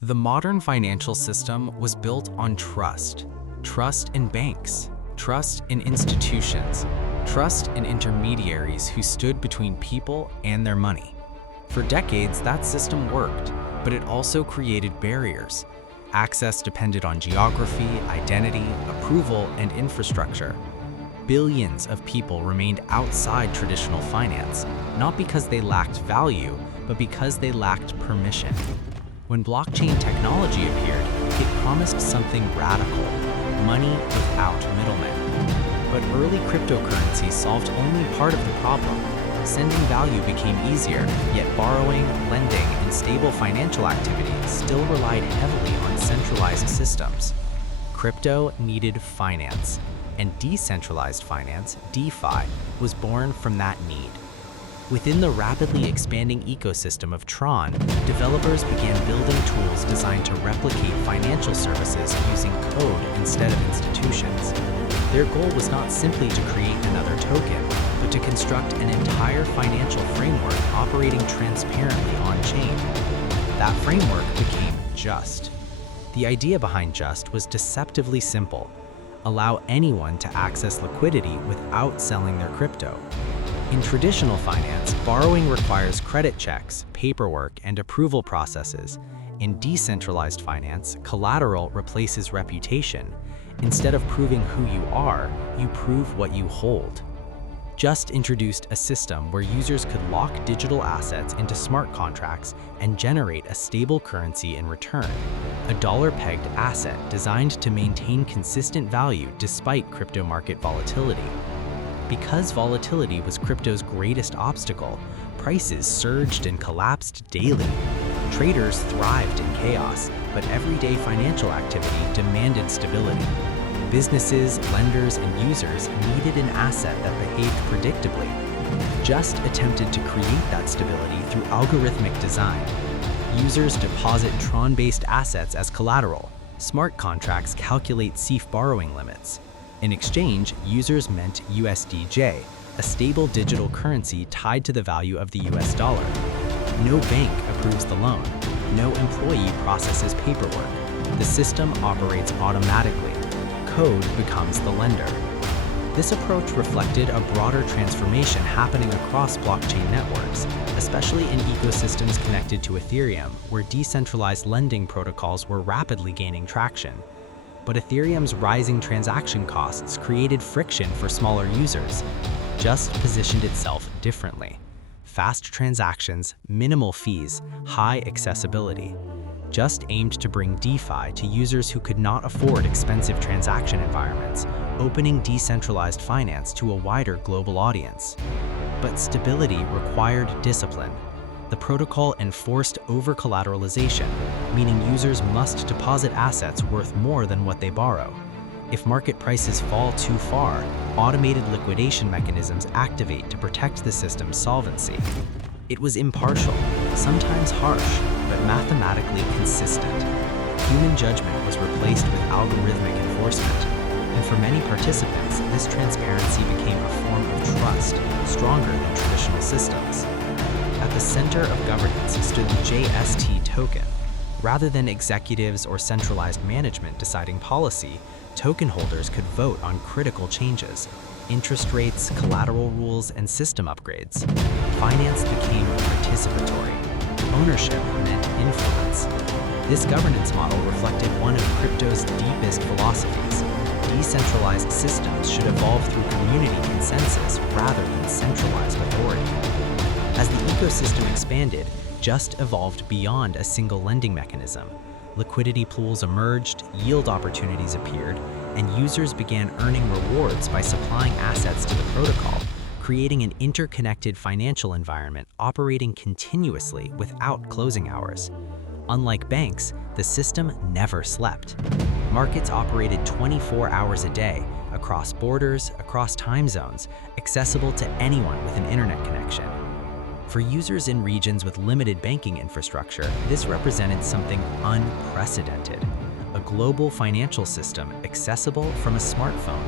The modern financial system was built on trust. Trust in banks, trust in institutions, trust in intermediaries who stood between people and their money. For decades, that system worked, but it also created barriers. Access depended on geography, identity, approval, and infrastructure. Billions of people remained outside traditional finance, not because they lacked value, but because they lacked permission. When blockchain technology appeared, it promised something radical: money without middlemen. But early cryptocurrency solved only part of the problem. Sending value became easier, yet borrowing, lending, and stable financial activity still relied heavily on centralized systems. Crypto needed finance, and decentralized finance, DeFi, was born from that need. Within the rapidly expanding ecosystem of Tron, developers began building tools designed to replicate financial services using code instead of institutions. Their goal was not simply to create another token, but to construct an entire financial framework operating transparently on-chain. That framework became Just. The idea behind Just was deceptively simple: allow anyone to access liquidity without selling their crypto. In traditional finance, borrowing requires credit checks, paperwork, and approval processes. In decentralized finance, collateral replaces reputation. Instead of proving who you are, you prove what you hold. Just introduced a system where users could lock digital assets into smart contracts and generate a stable currency in return, a dollar-pegged asset designed to maintain consistent value despite crypto market volatility. Because volatility was crypto's greatest obstacle, prices surged and collapsed daily. Traders thrived in chaos, but everyday financial activity demanded stability. Businesses, lenders, and users needed an asset that behaved predictably. Just attempted to create that stability through algorithmic design. Users deposit Tron-based assets as collateral. Smart contracts calculate safe borrowing limits. In exchange, users mint USDJ, a stable digital currency tied to the value of the US dollar. No bank approves the loan. No employee processes paperwork. The system operates automatically. Code becomes the lender. This approach reflected a broader transformation happening across blockchain networks, especially in ecosystems connected to Ethereum, where decentralized lending protocols were rapidly gaining traction. But Ethereum's rising transaction costs created friction for smaller users. Just positioned itself differently: fast transactions, minimal fees, high accessibility. Just aimed to bring DeFi to users who could not afford expensive transaction environments, opening decentralized finance to a wider global audience. But stability required discipline. The protocol enforced over-collateralization, meaning users must deposit assets worth more than what they borrow. If market prices fall too far, automated liquidation mechanisms activate to protect the system's solvency. It was impartial, sometimes harsh, but mathematically consistent. Human judgment was replaced with algorithmic enforcement, and for many participants, this transparency became a form of trust, stronger than traditional systems. At the center of governance stood the JST token. Rather than executives or centralized management deciding policy, token holders could vote on critical changes: interest rates, collateral rules, and system upgrades. Finance became participatory. Ownership meant influence. This governance model reflected one of crypto's deepest philosophies: decentralized systems should evolve through community consensus rather than centralized authority. As the ecosystem expanded, Just evolved beyond a single lending mechanism. Liquidity pools emerged, yield opportunities appeared, and users began earning rewards by supplying assets to the protocol, creating an interconnected financial environment operating continuously without closing hours. Unlike banks, the system never slept. Markets operated 24 hours a day, across borders, across time zones, accessible to anyone with an internet connection. For users in regions with limited banking infrastructure, this represented something unprecedented: a global financial system accessible from a smartphone.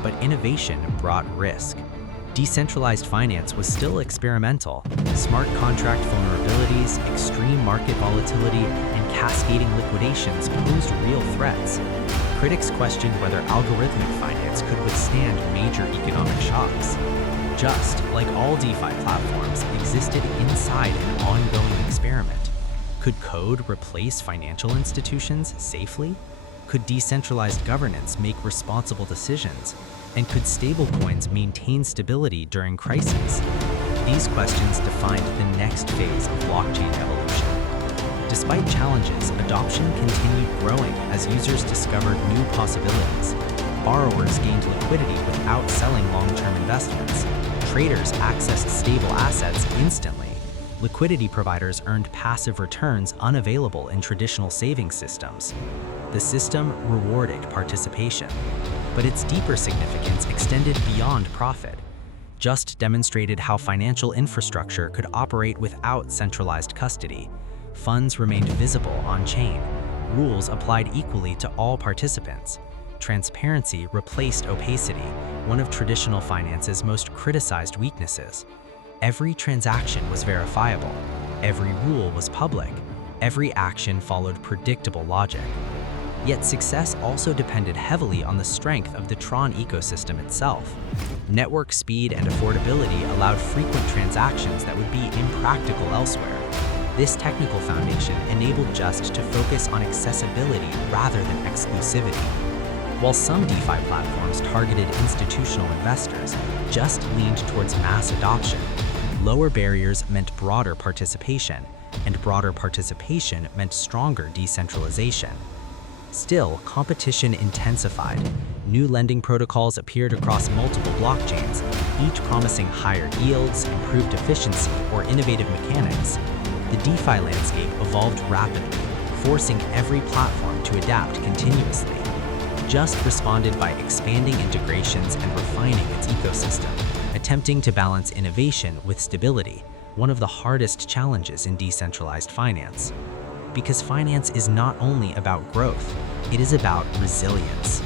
But innovation brought risk. Decentralized finance was still experimental. Smart contract vulnerabilities, extreme market volatility, and cascading liquidations posed real threats. Critics questioned whether algorithmic finance could withstand major economic shocks. Just, like all DeFi platforms, existed inside an ongoing experiment. Could code replace financial institutions safely? Could decentralized governance make responsible decisions? And could stablecoins maintain stability during crises? These questions defined the next phase of blockchain evolution. Despite challenges, adoption continued growing as users discovered new possibilities. Borrowers gained liquidity without selling long-term investments. Traders accessed stable assets instantly. Liquidity providers earned passive returns unavailable in traditional savings systems. The system rewarded participation, but its deeper significance extended beyond profit. Just demonstrated how financial infrastructure could operate without centralized custody. Funds remained visible on-chain. Rules applied equally to all participants. Transparency replaced opacity, one of traditional finance's most criticized weaknesses. Every transaction was verifiable. Every rule was public. Every action followed predictable logic. Yet success also depended heavily on the strength of the Tron ecosystem itself. Network speed and affordability allowed frequent transactions that would be impractical elsewhere. This technical foundation enabled Just to focus on accessibility rather than exclusivity. While some DeFi platforms targeted institutional investors, Just leaned towards mass adoption. Lower barriers meant broader participation, and broader participation meant stronger decentralization. Still, competition intensified. New lending protocols appeared across multiple blockchains, each promising higher yields, improved efficiency, or innovative mechanics. The DeFi landscape evolved rapidly, forcing every platform to adapt continuously. Just responded by expanding integrations and refining its ecosystem, attempting to balance innovation with stability, one of the hardest challenges in decentralized finance. Because finance is not only about growth, it is about resilience.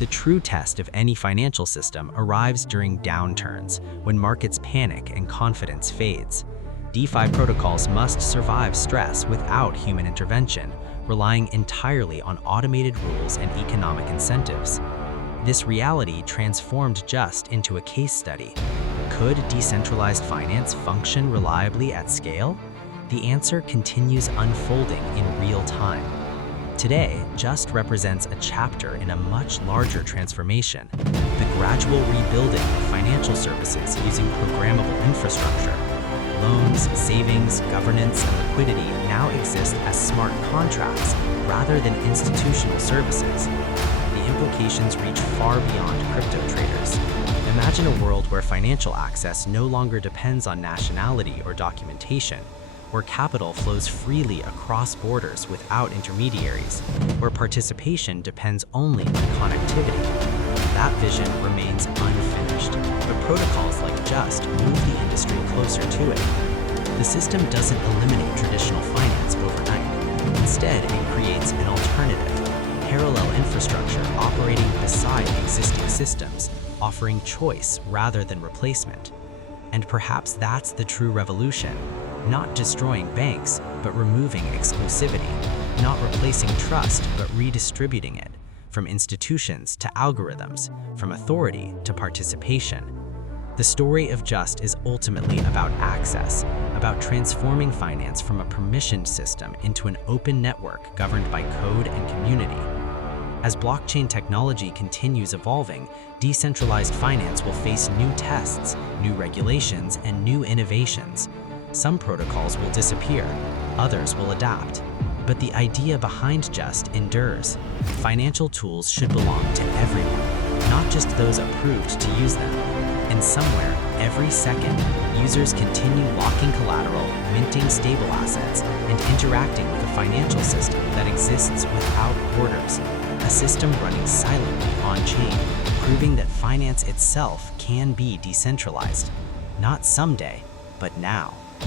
The true test of any financial system arrives during downturns, when markets panic and confidence fades. DeFi protocols must survive stress without human intervention, relying entirely on automated rules and economic incentives. This reality transformed Just into a case study. Could decentralized finance function reliably at scale? The answer continues unfolding in real time. Today, Just represents a chapter in a much larger transformation, the gradual rebuilding of financial services using programmable infrastructure. Loans, savings, governance, and liquidity now exist as smart contracts rather than institutional services. The implications reach far beyond crypto traders. Imagine a world where financial access no longer depends on nationality or documentation, where capital flows freely across borders without intermediaries, where participation depends only on connectivity. That vision remains unfinished, but protocols like Just move the industry closer to it. The system doesn't eliminate traditional finance overnight. Instead, it creates an alternative, parallel infrastructure operating beside existing systems, offering choice rather than replacement. And perhaps that's the true revolution. Not destroying banks, but removing exclusivity. Not replacing trust, but redistributing it. From institutions to algorithms, from authority to participation. The story of Just is ultimately about access, about transforming finance from a permissioned system into an open network governed by code and community. As blockchain technology continues evolving, decentralized finance will face new tests, new regulations, and new innovations. Some protocols will disappear, others will adapt. But the idea behind Just endures. Financial tools should belong to everyone, not just those approved to use them. And somewhere, every second, users continue locking collateral, minting stable assets, and interacting with a financial system that exists without borders. A system running silently on-chain, proving that finance itself can be decentralized. Not someday, but now.